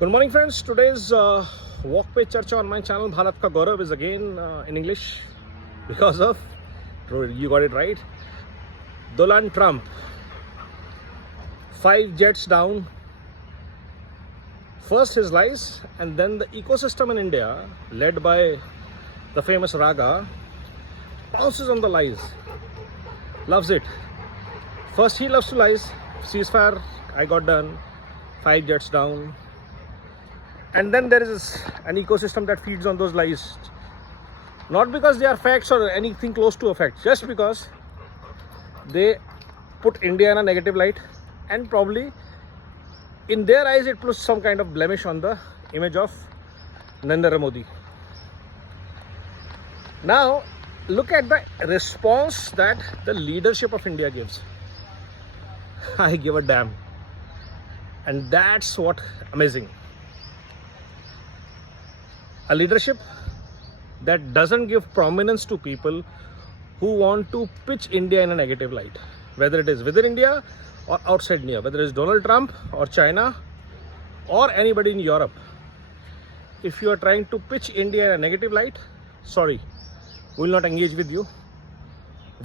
Good morning, friends. Today's walk page charcha on my channel Bharat Ka Gaurav is again in English because of, you got it right, Donald Trump. 5 jets down. First his lies, and then the ecosystem in India, led by the famous Raga, pounces on the lies. Loves it. First he loves to lies. Ceasefire, I got done. 5 jets down. And then there is an ecosystem that feeds on those lies. Not because they are facts or anything close to a fact, just because they put India in a negative light, and probably in their eyes it puts some kind of blemish on the image of Narendra Modi. Now look at the response that the leadership of India gives. I give a damn. And that's what amazing. A leadership that doesn't give prominence to people who want to pitch India in a negative light, whether it is within India or outside India, whether it is Donald Trump or China or anybody in Europe. If you are trying to pitch India in a negative light, sorry, we will not engage with you.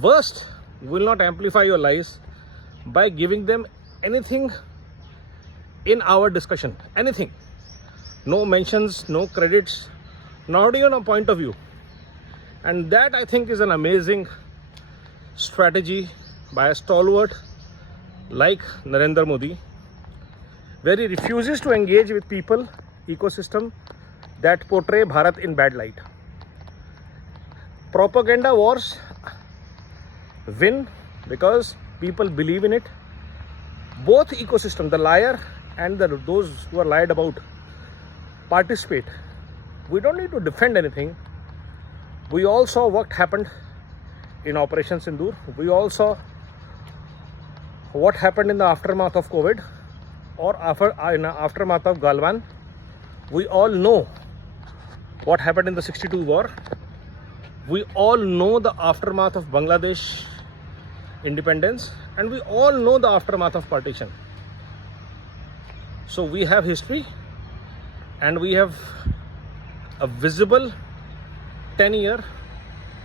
Worst, we will not amplify your lies by giving them anything in our discussion, anything. No mentions, no credits, not even a point of view. And that, I think, is an amazing strategy by a stalwart like Narendra Modi, where he refuses to engage with people, ecosystem that portray Bharat in bad light. Propaganda wars win because people believe in it. Both ecosystem, the liar and those who are lied about, participate. We don't need to defend anything. We all saw what happened in Operation Sindoor. We all saw what happened in the aftermath of COVID or in the aftermath of Galwan. We all know what happened in the 62 war. We all know the aftermath of Bangladesh independence, and we all know the aftermath of partition. So we have history, and we have a visible 10-year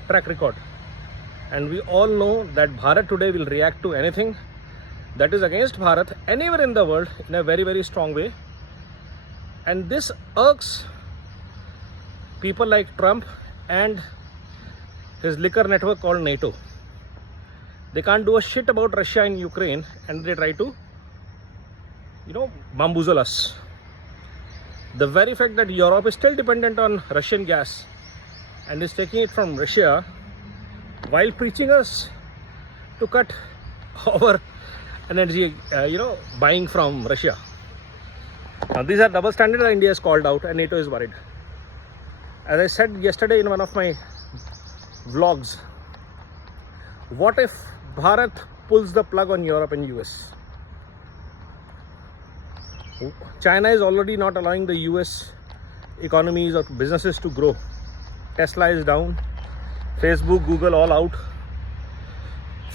track record, and we all know that Bharat today will react to anything that is against Bharat anywhere in the world in a very, very strong way. And this irks people like Trump and his liquor network called NATO. They can't do a shit about Russia and Ukraine, and they try to, bamboozle us. The very fact that Europe is still dependent on Russian gas and is taking it from Russia while preaching us to cut our energy, buying from Russia. Now these are double standards that India is called out, and NATO is worried. As I said yesterday in one of my vlogs, what if Bharat pulls the plug on Europe and US? China is already not allowing the US economies or businesses to grow. Tesla is down, Facebook, Google all out.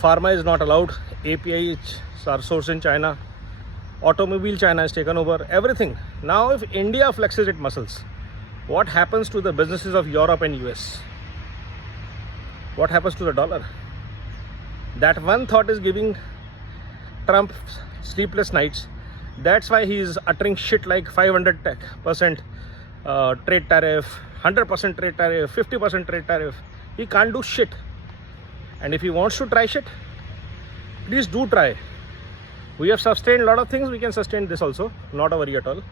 Pharma is not allowed. APIs are sourced in China. Automobile, China has taken over everything. Now if India flexes its muscles, what happens to the businesses of Europe and US? What happens to the dollar? That one thought is giving Trump sleepless nights. That's why he is uttering shit like 500% trade tariff, 100% trade tariff, 50% trade tariff. He can't do shit. And if he wants to try shit, please do try. We have sustained a lot of things. We can sustain this also. Not a worry at all.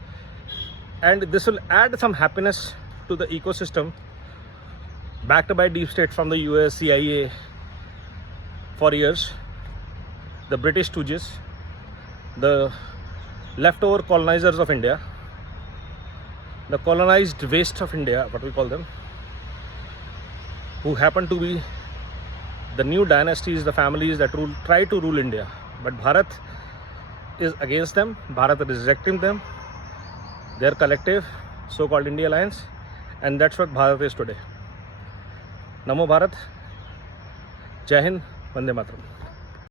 And this will add some happiness to the ecosystem backed by deep state from the US, CIA for years. The British stooges, the leftover colonizers of India, the colonized waste of India, what we call them, who happen to be the new dynasties, the families that try to rule India. But Bharat is against them. Bharat is rejecting them. Their collective so-called India Alliance, and that's what Bharat is today. Namo Bharat, Jai Hind, Vande Mataram.